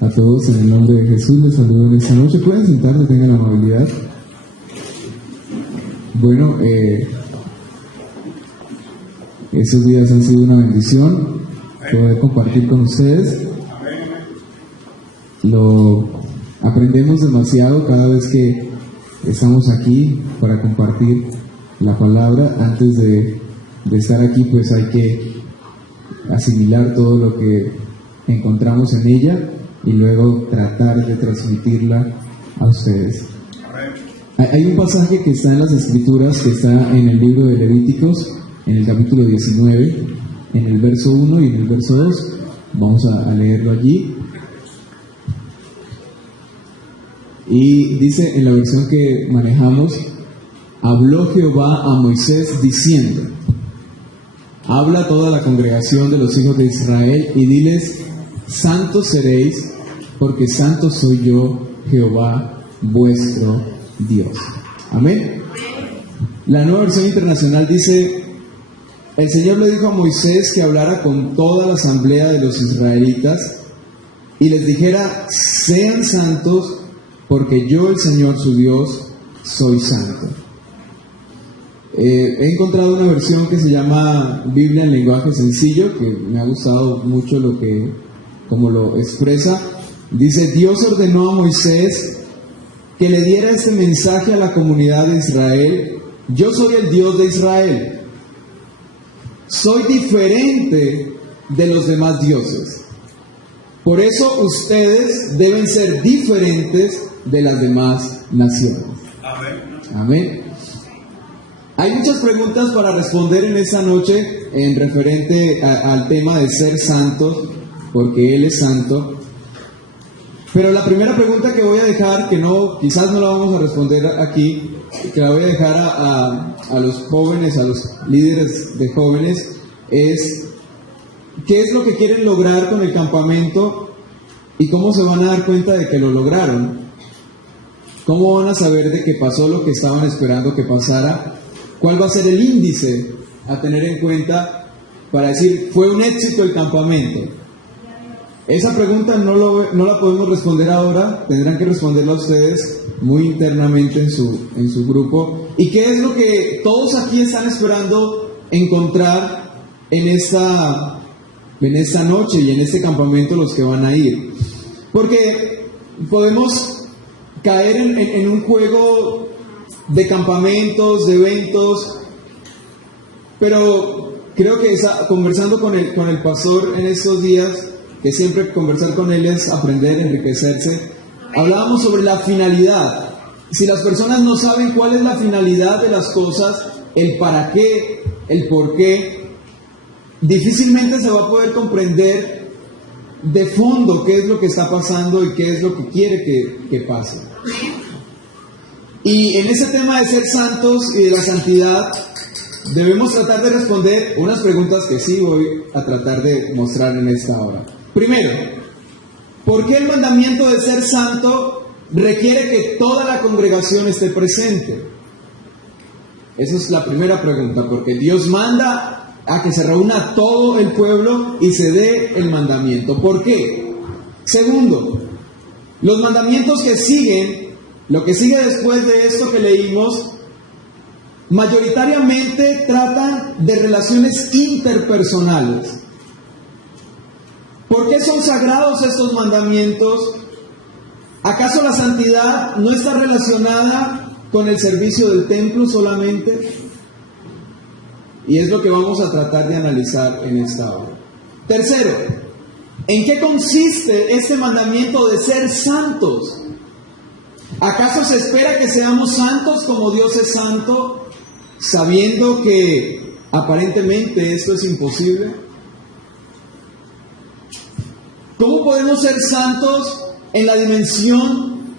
a todos en el nombre de Jesús. Les saludo en esta noche. Pueden sentarse, tengan la amabilidad. Bueno, estos días han sido una bendición poder compartir con ustedes. Lo aprendemos demasiado cada vez que estamos aquí para compartir la palabra. Antes de estar aquí, pues hay que asimilar todo lo que encontramos en ella y luego tratar de transmitirla a ustedes. Hay un pasaje que está en las Escrituras, que está en el libro de Levíticos, en el capítulo 19, en el verso 1 y en el verso 2. Vamos a leerlo allí. Y dice en la versión que manejamos: habló Jehová a Moisés diciendo: habla a toda la congregación de los hijos de Israel y diles: santos seréis, porque santo soy yo, Jehová vuestro Dios. Amén. La Nueva Versión Internacional dice: el Señor le dijo a Moisés que hablara con toda la asamblea de los israelitas y les dijera: sean santos, porque yo, el Señor su Dios, soy santo. He encontrado una versión que se llama Biblia en lenguaje sencillo, que me ha gustado mucho como lo expresa. Dice: Dios ordenó a Moisés que le diera este mensaje a la comunidad de Israel: yo soy el Dios de Israel. Soy diferente de los demás dioses. Por eso ustedes deben ser diferentes de las demás naciones. Amén. Hay muchas preguntas para responder en esta noche en referente al tema de ser santos, porque Él es santo. Pero la primera pregunta que voy a dejar, que quizás no la vamos a responder aquí, que la voy a dejar a los jóvenes, a los líderes de jóvenes, es: ¿qué es lo que quieren lograr con el campamento y cómo se van a dar cuenta de que lo lograron? ¿Cómo van a saber de que pasó lo que estaban esperando que pasara? ¿Cuál va a ser el índice a tener en cuenta para decir: fue un éxito el campamento? Esa pregunta no la podemos responder ahora, tendrán que responderla ustedes muy internamente en su grupo. ¿Y qué es lo que todos aquí están esperando encontrar en esta noche y en este campamento, los que van a ir? Porque podemos caer en un juego de campamentos, de eventos, pero creo que conversando con el pastor en estos días, que siempre conversar con él es aprender, enriquecerse, hablábamos sobre la finalidad. Si las personas no saben cuál es la finalidad de las cosas, el para qué, el por qué, difícilmente se va a poder comprender de fondo qué es lo que está pasando y qué es lo que quiere que pase. Y en ese tema de ser santos y de la santidad, debemos tratar de responder unas preguntas que sí voy a tratar de mostrar en esta hora. Primero, ¿por qué el mandamiento de ser santo requiere que toda la congregación esté presente? Esa es la primera pregunta, porque Dios manda a que se reúna todo el pueblo y se dé el mandamiento. ¿Por qué? Segundo, los mandamientos que siguen, lo que sigue después de esto que leímos, mayoritariamente tratan de relaciones interpersonales. ¿Por qué son sagrados estos mandamientos? ¿Acaso la santidad no está relacionada con el servicio del templo solamente? Y es lo que vamos a tratar de analizar en esta hora. Tercero, ¿en qué consiste este mandamiento de ser santos? ¿Acaso se espera que seamos santos como Dios es santo, sabiendo que aparentemente esto es imposible? ¿Cómo podemos ser santos en la dimensión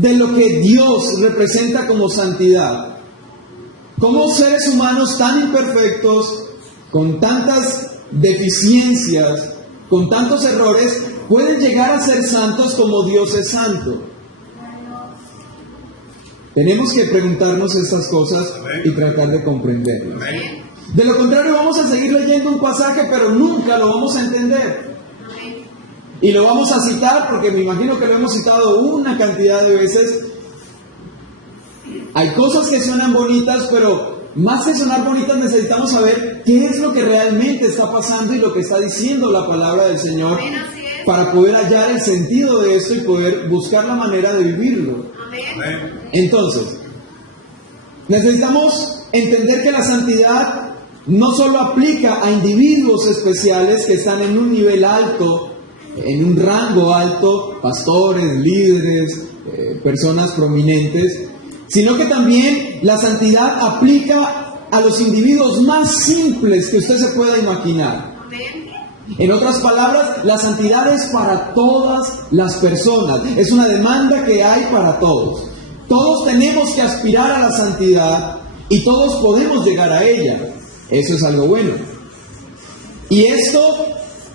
de lo que Dios representa como santidad? ¿Cómo seres humanos tan imperfectos, con tantas deficiencias, con tantos errores, pueden llegar a ser santos como Dios es santo? Tenemos que preguntarnos estas cosas y tratar de comprenderlas. De lo contrario, vamos a seguir leyendo un pasaje, pero nunca lo vamos a entender. Y lo vamos a citar porque me imagino que lo hemos citado una cantidad de veces. Hay cosas que suenan bonitas, pero más que sonar bonitas necesitamos saber qué es lo que realmente está pasando y lo que está diciendo la palabra del Señor para poder hallar el sentido de esto y poder buscar la manera de vivirlo. Entonces, necesitamos entender que la santidad no solo aplica a individuos especiales que están en un nivel alto, en un rango alto, pastores, líderes, personas prominentes, sino que también la santidad aplica a los individuos más simples que usted se pueda imaginar. En otras palabras, la santidad es para todas las personas, es una demanda que hay para todos. Todos tenemos que aspirar a la santidad y todos podemos llegar a ella. Eso es algo bueno. Y esto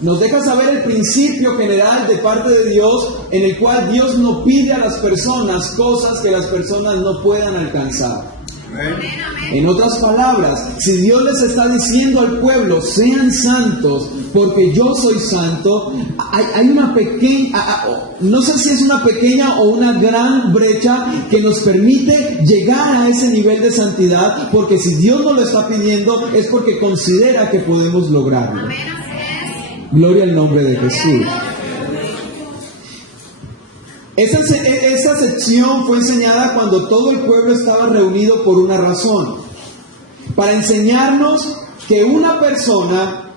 nos deja saber el principio general de parte de Dios, en el cual Dios no pide a las personas cosas que las personas no puedan alcanzar. En otras palabras, si Dios les está diciendo al pueblo, sean santos, porque yo soy santo, hay una pequeña, no sé si es una pequeña o una gran brecha que nos permite llegar a ese nivel de santidad, porque si Dios nos lo está pidiendo, es porque considera que podemos lograrlo. Gloria al nombre de Jesús. Esa sección fue enseñada cuando todo el pueblo estaba reunido por una razón. Para enseñarnos que una persona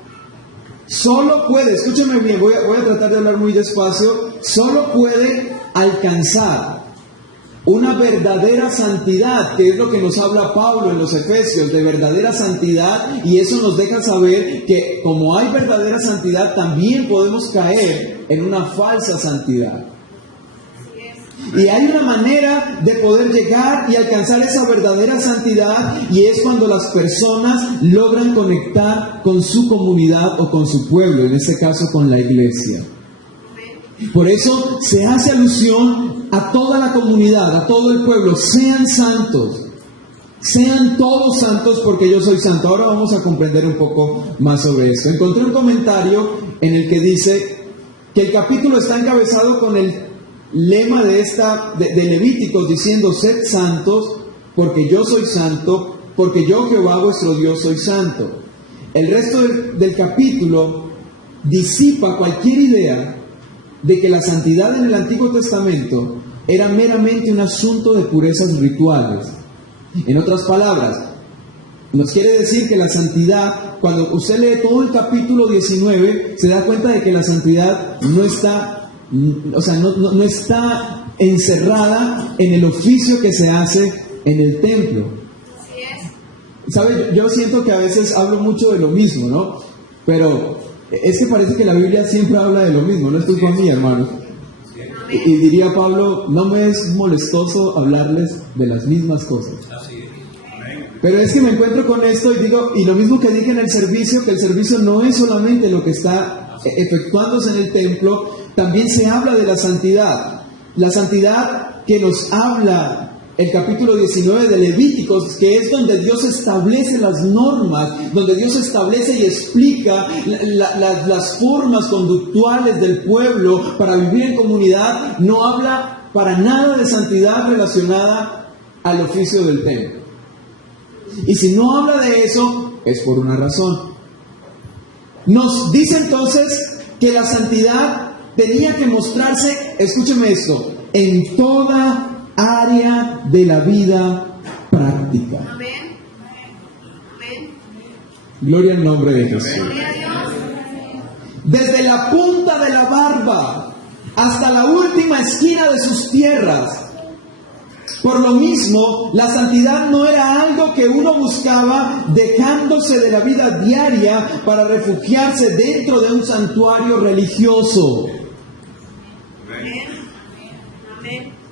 solo puede, escúcheme bien, voy a tratar de hablar muy despacio, solo puede alcanzar una verdadera santidad, que es lo que nos habla Pablo en los Efesios, de verdadera santidad, y eso nos deja saber que como hay verdadera santidad, también podemos caer en una falsa santidad. Y hay una manera de poder llegar y alcanzar esa verdadera santidad, y es cuando las personas logran conectar con su comunidad o con su pueblo, en este caso con la iglesia. Por eso se hace alusión a toda la comunidad, a todo el pueblo: sean santos, sean todos santos porque yo soy santo. Ahora vamos a comprender un poco más sobre esto. Encontré un comentario en el que dice que el capítulo está encabezado con el lema de Levíticos, diciendo: sed santos porque yo soy santo, porque yo, Jehová vuestro Dios, soy santo. El resto del capítulo disipa cualquier idea de que la santidad en el Antiguo Testamento era meramente un asunto de purezas rituales. En otras palabras, nos quiere decir que la santidad, cuando usted lee todo el capítulo 19, se da cuenta de que la santidad no está, no está encerrada en el oficio que se hace en el templo. ¿Sabe? Yo siento que a veces hablo mucho de lo mismo, ¿no? Pero es que parece que la Biblia siempre habla de lo mismo, no estoy con mí, hermanos. Y diría Pablo, no me es molestoso hablarles de las mismas cosas. Pero es que me encuentro con esto y digo, y lo mismo que dije en el servicio, que el servicio no es solamente lo que está efectuándose en el templo, también se habla de la santidad. La santidad que nos habla el capítulo 19 de Levíticos, que es donde Dios establece las normas, donde Dios establece y explica las formas conductuales del pueblo para vivir en comunidad, no habla para nada de santidad relacionada al oficio del templo. Y si no habla de eso, es por una razón. Nos dice entonces que la santidad tenía que mostrarse, escúcheme esto, en toda área de la vida práctica. Amén. Amén. Gloria al nombre de Jesús. Desde la punta de la barba hasta la última esquina de sus tierras. Por lo mismo, la santidad no era algo que uno buscaba dejándose de la vida diaria para refugiarse dentro de un santuario religioso.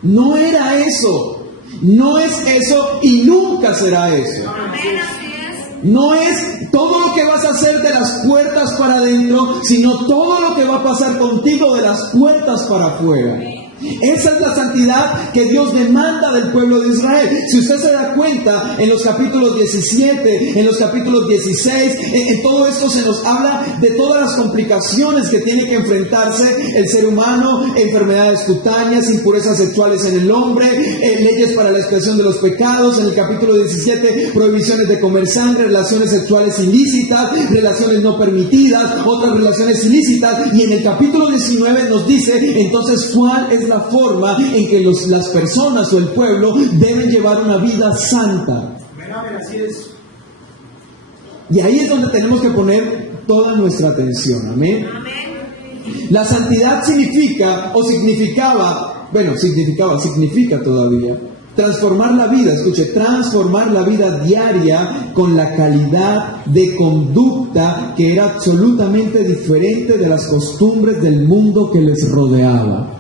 No era eso, no es eso y nunca será eso. No es todo lo que vas a hacer de las puertas para adentro, sino todo lo que va a pasar contigo de las puertas para afuera. Esa es la santidad que Dios demanda del pueblo de Israel. Si usted se da cuenta, en los capítulos 17, en los capítulos 16, en todo esto se nos habla de todas las complicaciones que tiene que enfrentarse el ser humano: enfermedades cutáneas, impurezas sexuales en el hombre, leyes para la expiación de los pecados. En el capítulo 17, prohibiciones de comer sangre, relaciones sexuales ilícitas, relaciones no permitidas, otras relaciones ilícitas. Y en el capítulo 19 nos dice entonces cuál es la forma en que las personas o el pueblo deben llevar una vida santa. Así es. Y ahí es donde tenemos que poner toda nuestra atención. Amén. La santidad significa todavía transformar la vida, transformar la vida diaria con la calidad de conducta que era absolutamente diferente de las costumbres del mundo que les rodeaba.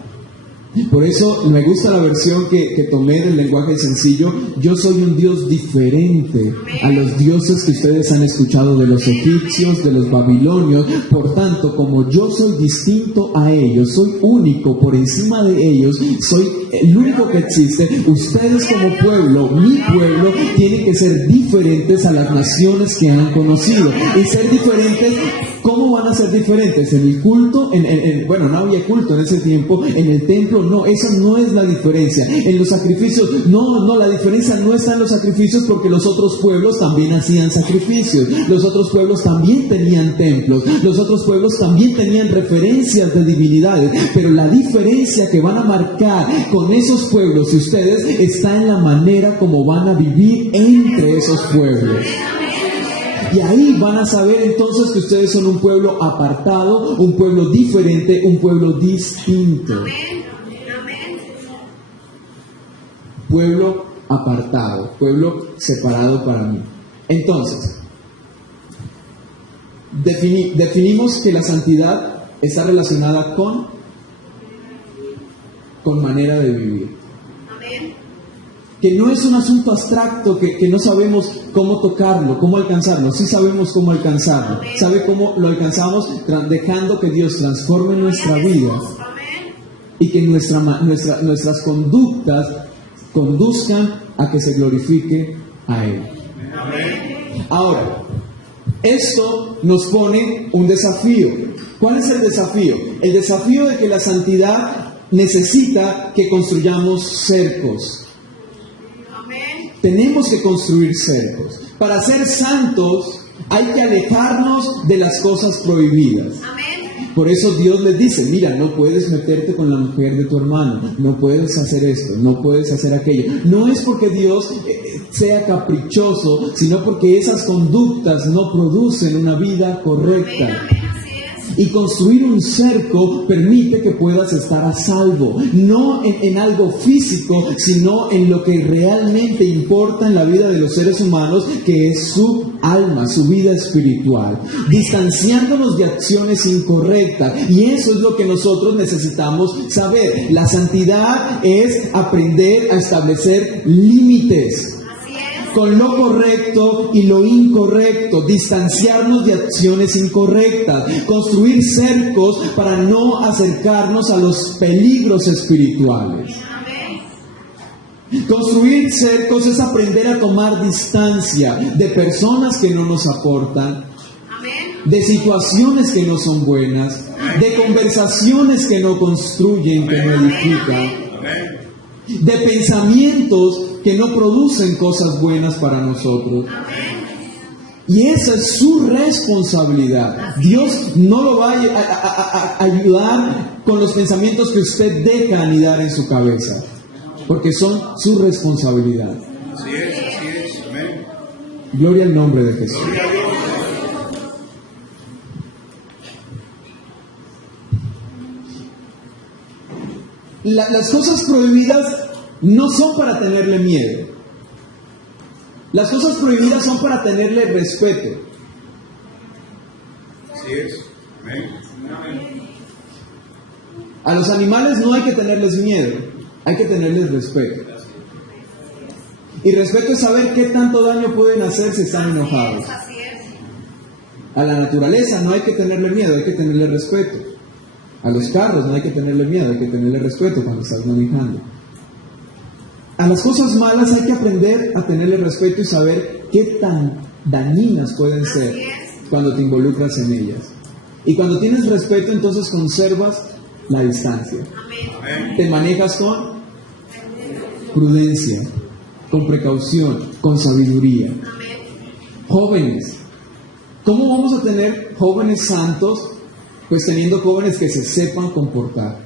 Por eso me gusta la versión que tomé del lenguaje sencillo. Yo soy un Dios diferente a los dioses que ustedes han escuchado de los egipcios, de los babilonios. Por tanto, como yo soy distinto a ellos, soy único por encima de ellos, soy el único que existe, ustedes como pueblo, mi pueblo, tienen que ser diferentes a las naciones que han conocido. Y ser diferentes, ¿cómo van a ser diferentes? En el culto, bueno, no había culto en ese tiempo, en el templo, no, esa no es la diferencia. En los sacrificios, no, la diferencia no está en los sacrificios, porque los otros pueblos también hacían sacrificios, los otros pueblos también tenían templos, los otros pueblos también tenían referencias de divinidades, pero la diferencia que van a marcar con esos pueblos y ustedes está en la manera como van a vivir entre esos pueblos. Y ahí van a saber entonces que ustedes son un pueblo apartado, un pueblo diferente, un pueblo distinto. Pueblo apartado, pueblo separado para mí. Entonces, definimos que la santidad está relacionada con manera de vivir. Que no es un asunto abstracto que no sabemos cómo tocarlo, cómo alcanzarlo. Sí sabemos cómo alcanzarlo. ¿Sabe cómo lo alcanzamos? Dejando que Dios transforme nuestra vida y que nuestras conductas conduzcan a que se glorifique a Él. Ahora, esto nos pone un desafío. ¿Cuál es el desafío? El desafío de que la santidad necesita que construyamos cercos. Tenemos que construir cercos. Para ser santos hay que alejarnos de las cosas prohibidas. Por eso Dios les dice: mira, no puedes meterte con la mujer de tu hermano, no puedes hacer esto, no puedes hacer aquello. No es porque Dios sea caprichoso, sino porque esas conductas no producen una vida correcta. Y construir un cerco permite que puedas estar a salvo, no en algo físico, sino en lo que realmente importa en la vida de los seres humanos, que es su alma, su vida espiritual, distanciándonos de acciones incorrectas. Y eso es lo que nosotros necesitamos saber. La santidad es aprender a establecer límites con lo correcto y lo incorrecto, distanciarnos de acciones incorrectas, construir cercos para no acercarnos a los peligros espirituales. Construir cercos es aprender a tomar distancia de personas que no nos aportan, de situaciones que no son buenas, de conversaciones que no construyen, que no edifican, de pensamientos que no producen cosas buenas para nosotros. Y esa es su responsabilidad. Dios no lo va a ayudar con los pensamientos que usted deja anidar en su cabeza, porque son su responsabilidad. Así es, amén. Gloria al nombre de Jesús. Las cosas prohibidas no son para tenerle miedo. Las cosas prohibidas son para tenerle respeto. Así es. Amén. A los animales no hay que tenerles miedo, hay que tenerles respeto. Y respeto es saber qué tanto daño pueden hacer si están enojados. A la naturaleza no hay que tenerle miedo, hay que tenerle respeto. A los carros no hay que tenerle miedo, hay que tenerle respeto cuando estás manejando. A las cosas malas hay que aprender a tenerle respeto y saber qué tan dañinas pueden ser cuando te involucras en ellas. Y cuando tienes respeto, entonces conservas la distancia. Te manejas con prudencia, con precaución, con sabiduría. Jóvenes, ¿cómo vamos a tener jóvenes santos? Pues teniendo jóvenes que se sepan comportar.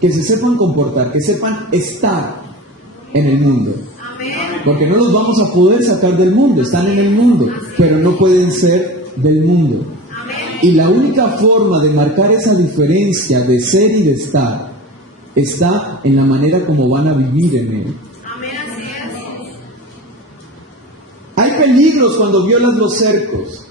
Que se sepan comportar, que sepan estar en el mundo. Porque no los vamos a poder sacar del mundo, están en el mundo, pero no pueden ser del mundo. Y la única forma de marcar esa diferencia de ser y de estar está en la manera como van a vivir en él. Hay peligros cuando violas los cercos.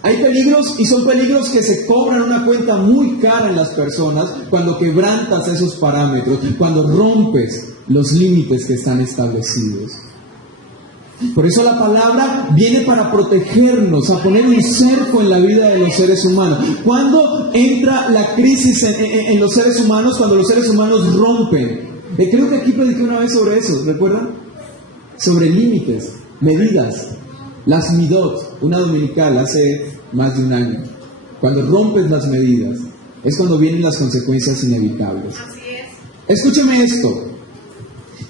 Hay peligros, y son peligros que se cobran una cuenta muy cara en las personas cuando quebrantas esos parámetros, cuando rompes los límites que están establecidos. Por eso la palabra viene para protegernos, a poner un cerco en la vida de los seres humanos. ¿Cuándo entra la crisis en los seres humanos? Cuando los seres humanos rompen. Creo que aquí prediqué una vez sobre eso, ¿recuerdan? Sobre límites, medidas. Las midot, una dominical hace más de un año. Cuando rompes las medidas, es cuando vienen las consecuencias inevitables. Escúcheme esto.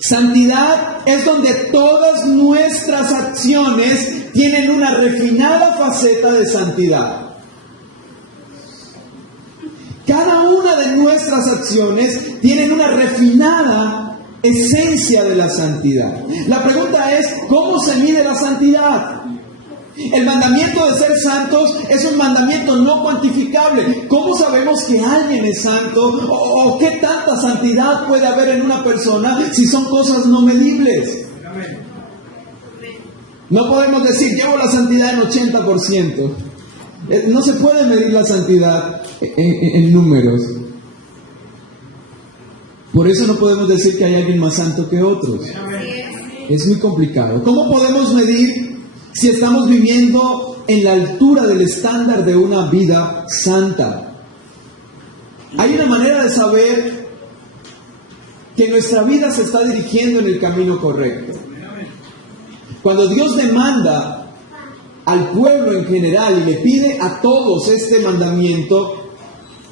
Santidad es donde todas nuestras acciones tienen una refinada faceta de santidad. Cada una de nuestras acciones tienen una refinada esencia de la santidad. La pregunta es, ¿cómo se mide la santidad? El mandamiento de ser santos es un mandamiento no cuantificable. ¿Cómo sabemos que alguien es santo? ¿O qué tanta santidad puede haber en una persona si son cosas no medibles? No podemos decir, llevo la santidad en 80%. No se puede medir la santidad en números. Por eso no podemos decir que hay alguien más santo que otros. Es muy complicado. ¿Cómo podemos medir si estamos viviendo en la altura del estándar de una vida santa? Hay una manera de saber que nuestra vida se está dirigiendo en el camino correcto. Cuando Dios demanda al pueblo en general y le pide a todos este mandamiento,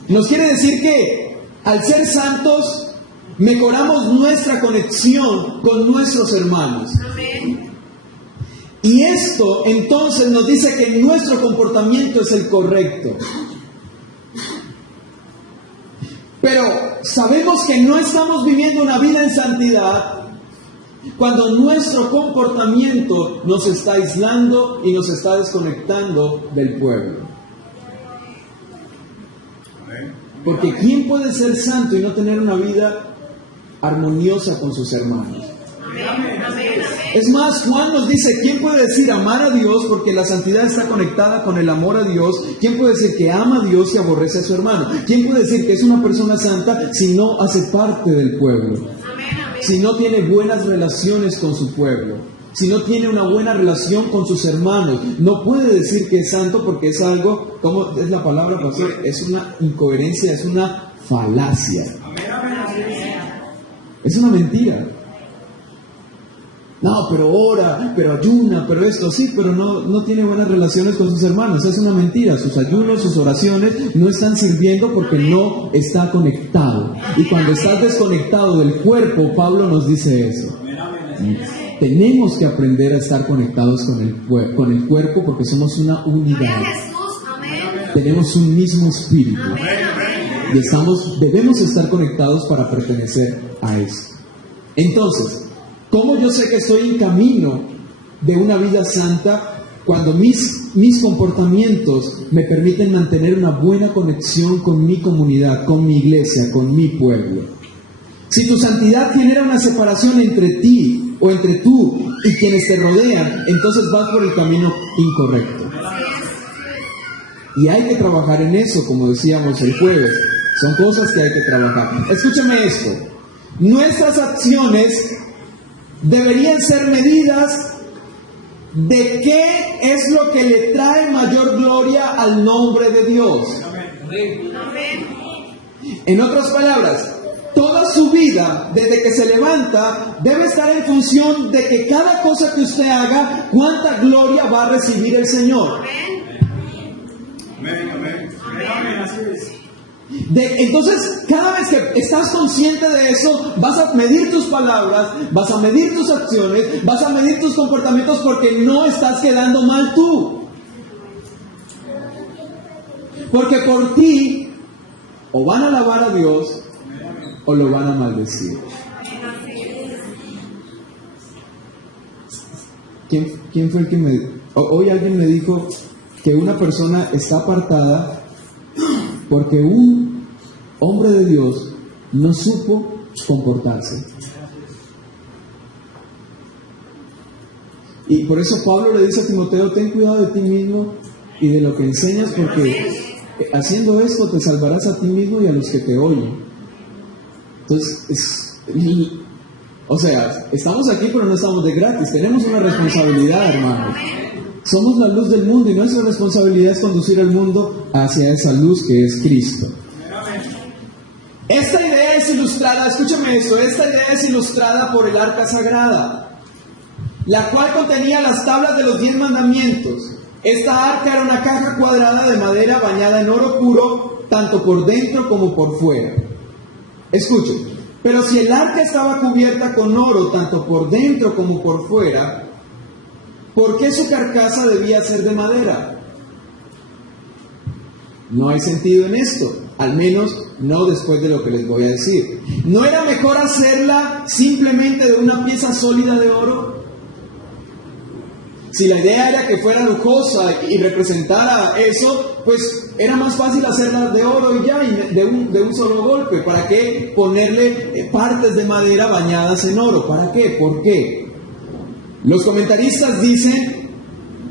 nos quiere decir que al ser santos mejoramos nuestra conexión con nuestros hermanos. Y esto entonces nos dice que nuestro comportamiento es el correcto. Pero sabemos que no estamos viviendo una vida en santidad cuando nuestro comportamiento nos está aislando y nos está desconectando del pueblo. Porque ¿quién puede ser santo y no tener una vida armoniosa con sus hermanos? Es más, Juan nos dice, ¿quién puede decir amar a Dios? Porque la santidad está conectada con el amor a Dios. ¿Quién puede decir que ama a Dios y aborrece a su hermano? ¿Quién puede decir que es una persona santa si no hace parte del pueblo? Si no tiene buenas relaciones con su pueblo, si no tiene una buena relación con sus hermanos, no puede decir que es santo porque es algo, ¿cómo es la palabra, pastor? Es una incoherencia, es una falacia. Es una mentira. No, pero ora, pero ayuna, pero esto, sí, pero no tiene buenas relaciones con sus hermanos. Es una mentira. Sus ayunos, sus oraciones no están sirviendo porque no está conectado. Y cuando estás desconectado del cuerpo, Pablo nos dice eso. Tenemos que aprender a estar conectados con el cuerpo porque somos una unidad. Tenemos un mismo espíritu. Y debemos estar conectados para pertenecer a eso. Entonces, ¿cómo yo sé que estoy en camino de una vida santa? Cuando mis comportamientos me permiten mantener una buena conexión con mi comunidad, con mi iglesia, con mi pueblo. Si tu santidad genera una separación entre ti o entre tú y quienes te rodean, entonces vas por el camino incorrecto. Y hay que trabajar en eso, como decíamos el jueves. Son cosas que hay que trabajar. Escúchame esto. Nuestras acciones deberían ser medidas ¿de qué es lo que le trae mayor gloria al nombre de Dios? En otras palabras, toda su vida, desde que se levanta, debe estar en función de que cada cosa que usted haga, cuánta gloria va a recibir el Señor. Amén, amén. Amén, así es. Entonces, cada vez que estás consciente de eso, vas a medir tus palabras, vas a medir tus acciones, vas a medir tus comportamientos, porque no estás quedando mal tú. Porque por ti, o van a alabar a Dios, o lo van a maldecir. ¿Quién fue el que me... Hoy alguien me dijo que una persona está apartada porque un hombre de Dios no supo comportarse. Y por eso Pablo le dice a Timoteo: ten cuidado de ti mismo y de lo que enseñas, porque haciendo esto te salvarás a ti mismo y a los que te oyen. Entonces, estamos aquí pero no estamos de gratis, tenemos una responsabilidad, hermanos. Somos la luz del mundo y nuestra responsabilidad es conducir al mundo hacia esa luz que es Cristo. Esta idea es ilustrada, escúchame esto, esta idea es ilustrada por el arca sagrada, la cual contenía las tablas de los 10 mandamientos. Esta arca era una caja cuadrada de madera bañada en oro puro, tanto por dentro como por fuera. Escuchen, pero si el arca estaba cubierta con oro, tanto por dentro como por fuera, ¿por qué su carcasa debía ser de madera? No hay sentido en esto, al menos no después de lo que les voy a decir. ¿No era mejor hacerla simplemente de una pieza sólida de oro? Si la idea era que fuera lujosa y representara eso, pues era más fácil hacerla de oro y ya, y de un solo golpe. ¿Para qué ponerle partes de madera bañadas en oro? ¿Para qué? ¿Por qué? Los comentaristas dicen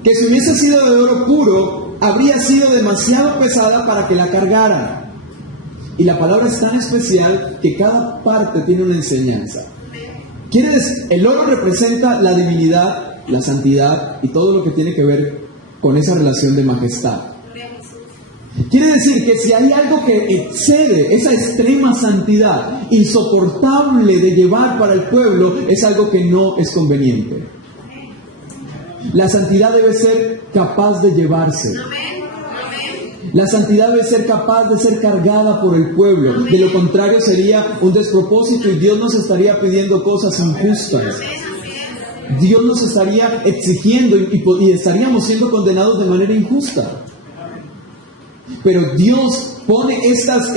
que si hubiese sido de oro puro, habría sido demasiado pesada para que la cargaran. Y la palabra es tan especial que cada parte tiene una enseñanza. El oro representa la divinidad, la santidad y todo lo que tiene que ver con esa relación de majestad. Quiere decir que si hay algo que excede esa extrema santidad, insoportable de llevar para el pueblo, es algo que no es conveniente. La santidad debe ser capaz de llevarse. La santidad debe ser capaz de ser cargada por el pueblo. De lo contrario sería un despropósito y Dios nos estaría pidiendo cosas injustas. Dios nos estaría exigiendo y estaríamos siendo condenados de manera injusta. Pero Dios pone estas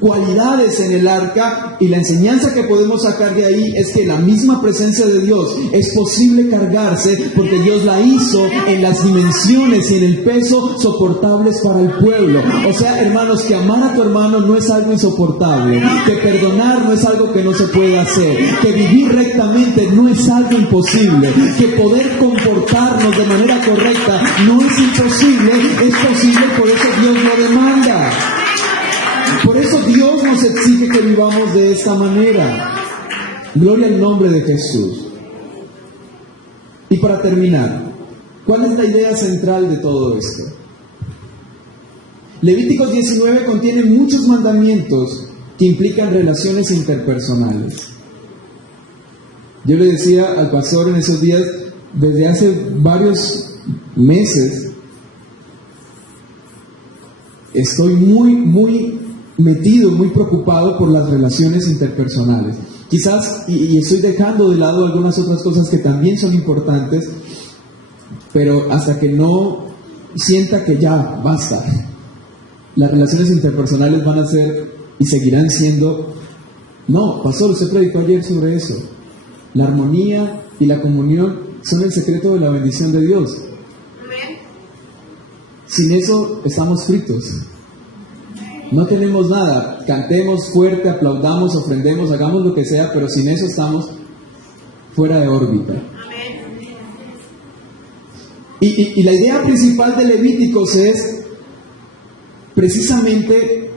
cualidades en el arca, y la enseñanza que podemos sacar de ahí es que la misma presencia de Dios es posible cargarse porque Dios la hizo en las dimensiones y en el peso soportables para el pueblo. O sea, hermanos, que amar a tu hermano no es algo insoportable, que perdonar no es algo que no se puede hacer, que vivir rectamente no es algo imposible, que poder comportarnos de manera correcta no es imposible, es posible. Por eso Dios lo demanda. Por eso Dios nos exige que vivamos de esta manera. Gloria al nombre de Jesús. Y para terminar, ¿cuál es la idea central de todo esto? Levíticos 19 contiene muchos mandamientos que implican relaciones interpersonales. Yo le decía al pastor en esos días, desde hace varios meses, estoy muy metido, muy preocupado por las relaciones interpersonales. Quizás, y estoy dejando de lado algunas otras cosas que también son importantes, pero hasta que no sienta que ya basta, las relaciones interpersonales van a ser y seguirán siendo... No, pastor, usted predicó ayer sobre eso. La armonía y la comunión son el secreto de la bendición de Dios. Sin eso estamos fritos. No tenemos nada. Cantemos fuerte, aplaudamos, ofrendemos, hagamos lo que sea, pero sin eso estamos fuera de órbita. Y la idea principal de Levíticos es precisamente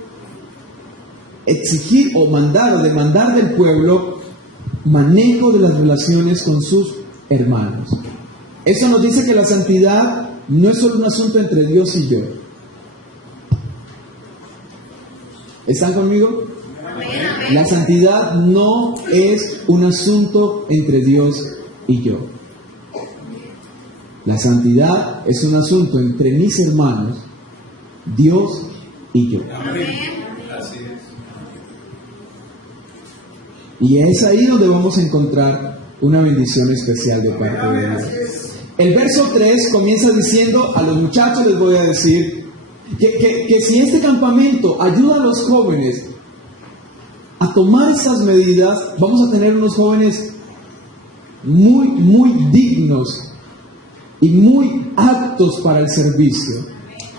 exigir o mandar o demandar del pueblo manejo de las relaciones con sus hermanos. Eso nos dice que la santidad no es solo un asunto entre Dios y yo. ¿Están conmigo? La santidad no es un asunto entre Dios y yo. La santidad es un asunto entre mis hermanos, Dios y yo. Y es ahí donde vamos a encontrar una bendición especial de parte de Dios. El verso 3 comienza diciendo, a los muchachos les voy a decir, que si este campamento ayuda a los jóvenes a tomar estas medidas, vamos a tener unos jóvenes muy, muy dignos y muy aptos para el servicio.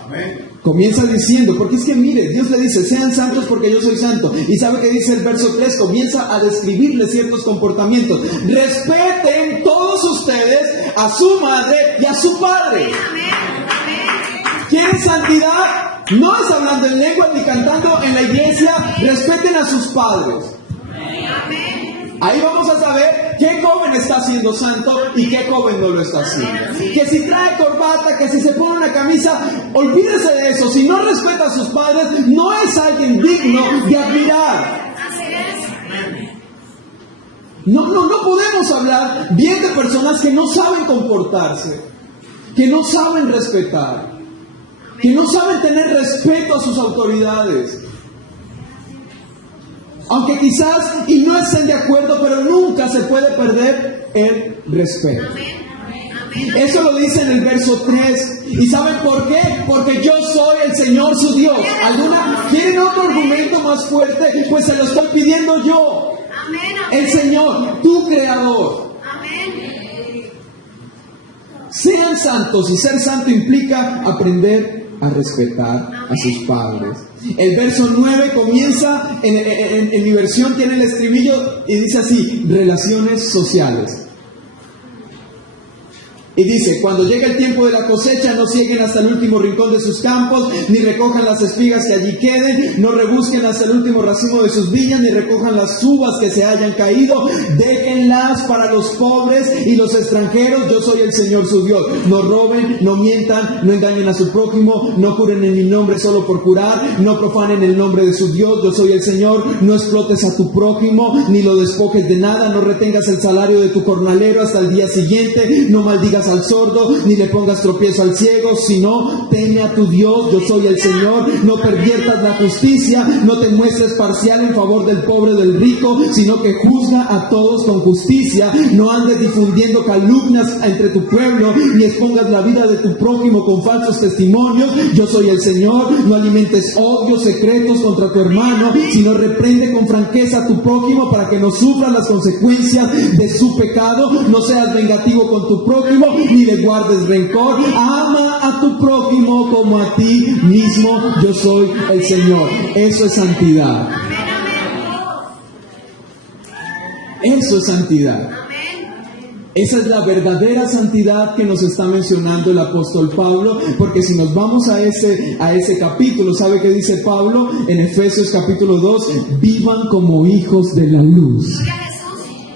Amén. Comienza diciendo, porque es que mire, Dios le dice, sean santos porque yo soy santo. Y ¿sabe qué dice el verso 3? Comienza a describirle ciertos comportamientos. Respeten todos ustedes a su madre y a su padre. ¿Quieren santidad? No es hablando en lengua ni cantando en la iglesia. Respeten a sus padres. Ahí vamos a saber qué joven está siendo santo y qué joven no lo está haciendo. Que si trae corbata, que si se pone una camisa, olvídese de eso. Si no respeta a sus padres, no es alguien digno de admirar. No podemos hablar bien de personas que no saben comportarse, que no saben respetar, que no saben tener respeto a sus autoridades. Aunque quizás y no estén de acuerdo, pero nunca se puede perder el respeto. Eso lo dice en el verso 3. ¿Y saben por qué? Porque yo soy el Señor su Dios. ¿Quieren otro argumento más fuerte? Pues se lo estoy pidiendo yo. El Señor, tu Creador. Sean santos, y ser santo implica aprender a respetar a sus padres. El verso 9 comienza, en mi versión tiene el estribillo y dice así, relaciones sociales. Y dice, cuando llegue el tiempo de la cosecha, no cieguen hasta el último rincón de sus campos, ni recojan las espigas que allí queden, no rebusquen hasta el último racimo de sus viñas, ni recojan las uvas que se hayan caído, déjenlas para los pobres y los extranjeros, yo soy el Señor su Dios. No roben, no mientan, no engañen a su prójimo, no juren en mi nombre solo por jurar, no profanen el nombre de su Dios, yo soy el Señor. No explotes a tu prójimo, ni lo despojes de nada, no retengas el salario de tu jornalero hasta el día siguiente, no maldigas al sordo, ni le pongas tropiezo al ciego, sino teme a tu Dios, yo soy el Señor. No perviertas la justicia, no te muestres parcial en favor del pobre o del rico, sino que juzga a todos con justicia. No andes difundiendo calumnias entre tu pueblo, ni expongas la vida de tu prójimo con falsos testimonios, yo soy el Señor. No alimentes odios secretos contra tu hermano, sino reprende con franqueza a tu prójimo para que no sufra las consecuencias de su pecado. No seas vengativo con tu prójimo, ni le guardes rencor. Ama a tu prójimo como a ti mismo, yo soy el Señor. Eso es santidad. Eso es santidad. Esa es la verdadera santidad que nos está mencionando el apóstol Pablo, porque si nos vamos a ese capítulo, ¿sabe qué dice Pablo? En Efesios capítulo 2, vivan como hijos de la luz.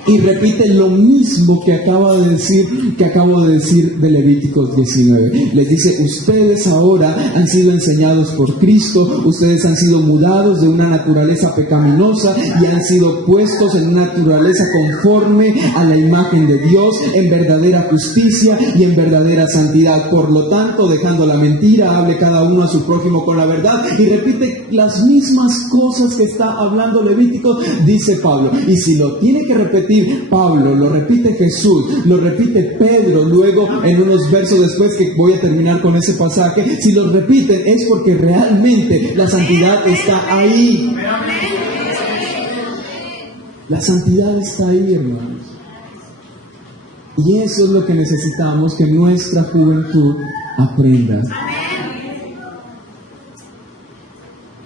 Y repite lo mismo que acabo de decir de Levíticos 19. Les dice, ustedes ahora han sido enseñados por Cristo, ustedes han sido mudados de una naturaleza pecaminosa y han sido puestos en una naturaleza conforme a la imagen de Dios, en verdadera justicia y en verdadera santidad. Por lo tanto, dejando la mentira, hable cada uno a su prójimo con la verdad. Y repite las mismas cosas que está hablando Levítico, dice Pablo. Y si lo tiene que repetir Pablo, lo repite Jesús, lo repite Pedro, luego en unos versos después, que voy a terminar con ese pasaje, si lo repiten es porque realmente la santidad está ahí. La santidad está ahí, hermanos. Y eso es lo que necesitamos que nuestra juventud aprenda.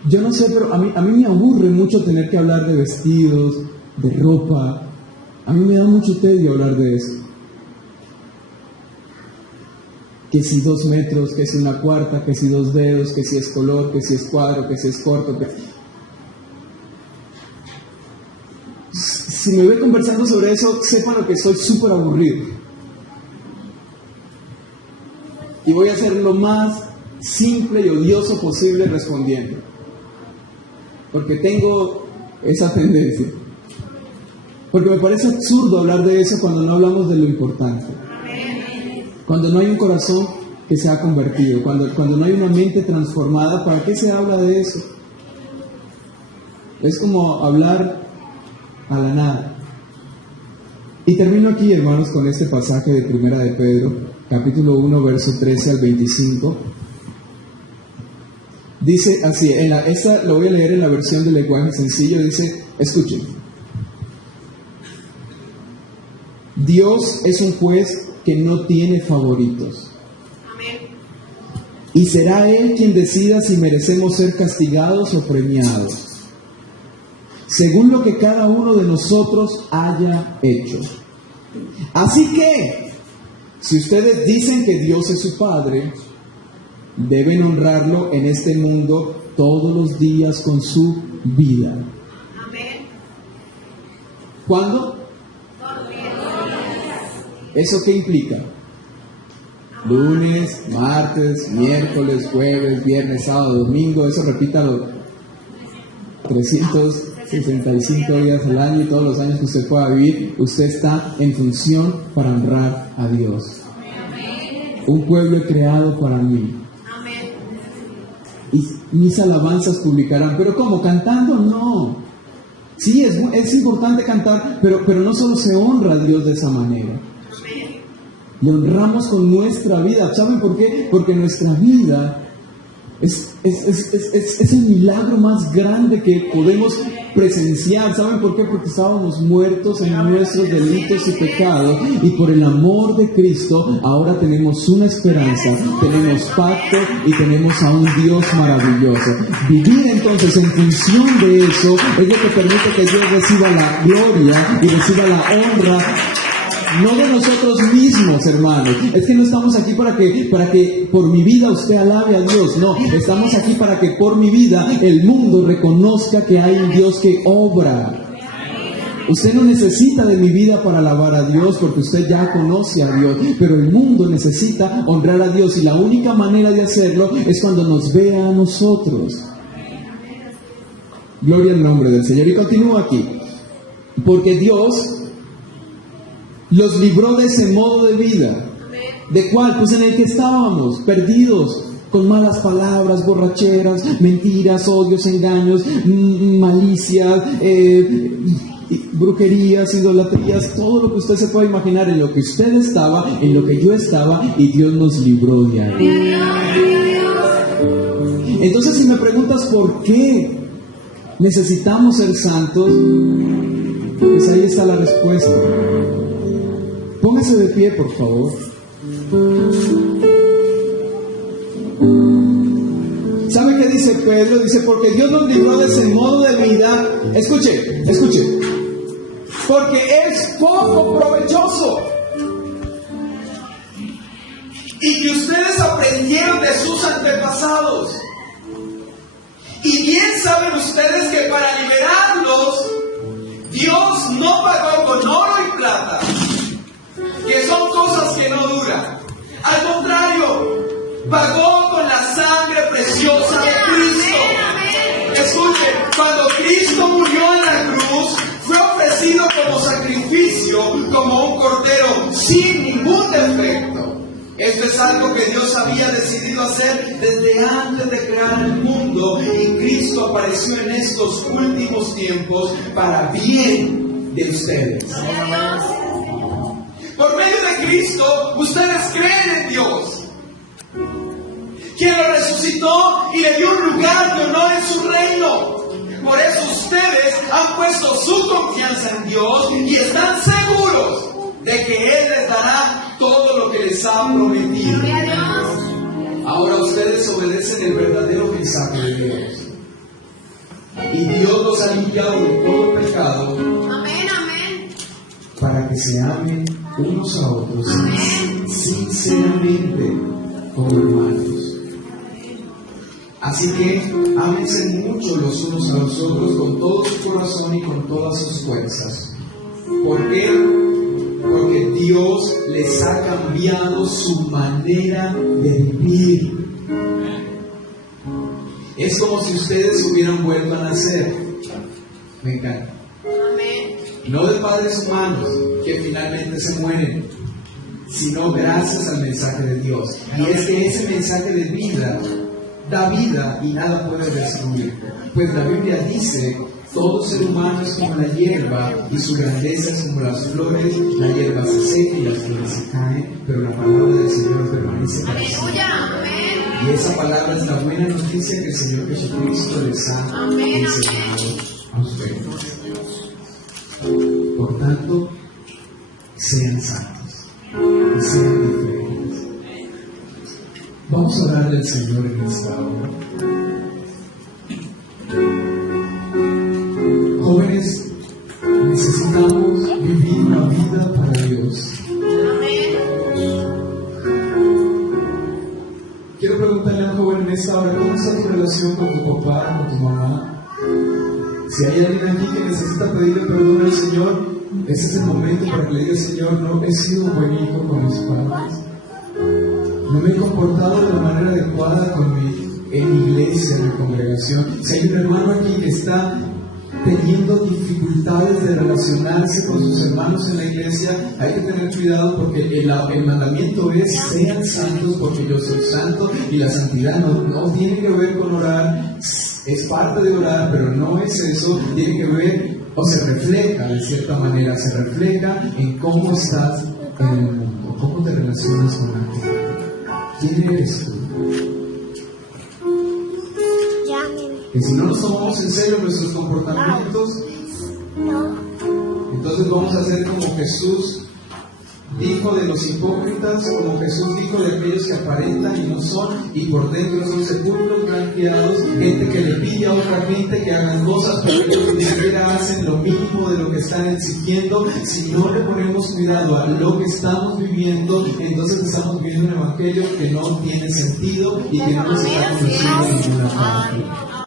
Yo no sé, pero a mí me aburre mucho tener que hablar de vestidos, de ropa. A mí me da mucho tedio hablar de eso. Que si 2 metros, que si 1/4, que si 2 dedos, que si es color, que si es cuadro, que si es corto. Si me voy conversando sobre eso, sepan lo que soy súper aburrido. Y voy a ser lo más simple y odioso posible respondiendo. Porque tengo esa tendencia. Porque me parece absurdo hablar de eso cuando no hablamos de lo importante. Cuando no hay un corazón que se ha convertido, cuando no hay una mente transformada, ¿para qué se habla de eso? Es como hablar a la nada. Y termino aquí, hermanos, con este pasaje de Primera de Pedro, capítulo 1, verso 13 al 25. Dice así, esta lo voy a leer en la versión del lenguaje sencillo, dice, escuchen. Dios es un juez que no tiene favoritos. Amén. Y será Él quien decida si merecemos ser castigados o premiados, según lo que cada uno de nosotros haya hecho. Así que, si ustedes dicen que Dios es su Padre, deben honrarlo en este mundo todos los días con su vida. Amén. ¿Cuándo? ¿Eso qué implica? Lunes, martes, miércoles, jueves, viernes, sábado, domingo. Eso repítalo 365 días al año y todos los años que usted pueda vivir. Usted está en función para honrar a Dios. Un pueblo creado para mí. Y mis alabanzas publicarán. ¿Pero cómo? ¿Cantando? No. Sí, es importante cantar, pero no solo se honra a Dios de esa manera. Le honramos con nuestra vida. ¿Saben por qué? Porque nuestra vida es el milagro más grande que podemos presenciar. ¿Saben por qué? Porque estábamos muertos en nuestros delitos y pecados, y por el amor de Cristo ahora tenemos una esperanza, tenemos pacto y tenemos a un Dios maravilloso. Vivir entonces en función de eso es lo que permite que Dios reciba la gloria y reciba la honra. No de nosotros mismos, hermanos. Es que no estamos aquí para que por mi vida usted alabe a Dios. No, estamos aquí para que por mi vida el mundo reconozca que hay un Dios que obra. Usted no necesita de mi vida para alabar a Dios, porque usted ya conoce a Dios. Pero el mundo necesita honrar a Dios, y la única manera de hacerlo es cuando nos vea a nosotros. Gloria al nombre del Señor. Y continúa aquí. Porque Dios los libró de ese modo de vida. ¿De cuál? Pues en el que estábamos, perdidos, con malas palabras, borracheras, mentiras, odios, engaños, malicias, brujerías, idolatrías, todo lo que usted se pueda imaginar, en lo que usted estaba, en lo que yo estaba, y Dios nos libró de ahí. Entonces, si me preguntas por qué necesitamos ser santos, pues ahí está la respuesta. Póngase de pie, por favor. ¿Sabe qué dice Pedro? Dice, porque Dios nos libró de ese modo de vida. Escuche. Porque es poco provechoso. Y que ustedes aprendieron de sus antepasados. Y bien saben ustedes que para liberarlos, Dios no pagó con oro y plata, que son cosas que no duran. Al contrario, pagó con la sangre preciosa de Cristo. Escuchen, cuando Cristo murió en la cruz, fue ofrecido como sacrificio, como un cordero sin ningún defecto. Esto es algo que Dios había decidido hacer desde antes de crear el mundo, y Cristo apareció en estos últimos tiempos para bien de ustedes. Por medio de Cristo, ustedes creen en Dios, quien lo resucitó y le dio un lugar de honor en su reino. Por eso ustedes han puesto su confianza en Dios y están seguros de que Él les dará todo lo que les ha prometido. Ahora ustedes obedecen el verdadero mensaje de Dios, y Dios los ha limpiado de todo pecado. Para que se amen unos a otros sinceramente como hermanos. Así que ámense mucho los unos a los otros con todo su corazón y con todas sus fuerzas. ¿Por qué? Porque Dios les ha cambiado su manera de vivir. Es como si ustedes hubieran vuelto a nacer. Me encanta. No de padres humanos que finalmente se mueren, sino gracias al mensaje de Dios. Y es que ese mensaje de vida da vida y nada puede destruir. Pues la Biblia dice: todo ser humano es como la hierba y su grandeza es como las flores. La hierba se seca y las flores se caen, pero la palabra del Señor permanece para siempre. Y esa palabra es la buena noticia que el Señor Jesucristo les ha enseñado a ustedes. Por tanto, sean santos y sean diferentes. Vamos a hablarle al Señor en esta hora. Jóvenes, necesitamos vivir una vida para Dios. Quiero preguntarle a un joven en esta hora: ¿cómo está tu relación con tu papá, con tu mamá? Si hay alguien aquí que necesita pedirle perdón al Señor, ese es el momento para que le diga: Señor, no he sido un buen hijo con mis padres. No me he comportado de la manera adecuada en mi iglesia, en mi congregación. Si hay un hermano aquí que está teniendo dificultades de relacionarse con sus hermanos en la iglesia, hay que tener cuidado, porque el mandamiento es: sean santos porque yo soy santo. Y la santidad no tiene que ver con orar, es parte de orar, pero no es eso. Tiene que ver, o se refleja de cierta manera, se refleja en cómo estás en el mundo, cómo te relacionas con la gente. ¿Quién eres tú? Que si no nos tomamos en serio nuestros comportamientos, entonces vamos a hacer como Jesús dijo de los hipócritas, como Jesús dijo de aquellos que aparentan y no son, y por dentro son sepulcros blanqueados, gente que le pide a otra gente que hagan cosas, pero ellos ni siquiera hacen lo mínimo de lo que están exigiendo. Si no le ponemos cuidado a lo que estamos viviendo, entonces estamos viviendo un evangelio que no tiene sentido y que no nos está conduciendo a ninguna parte.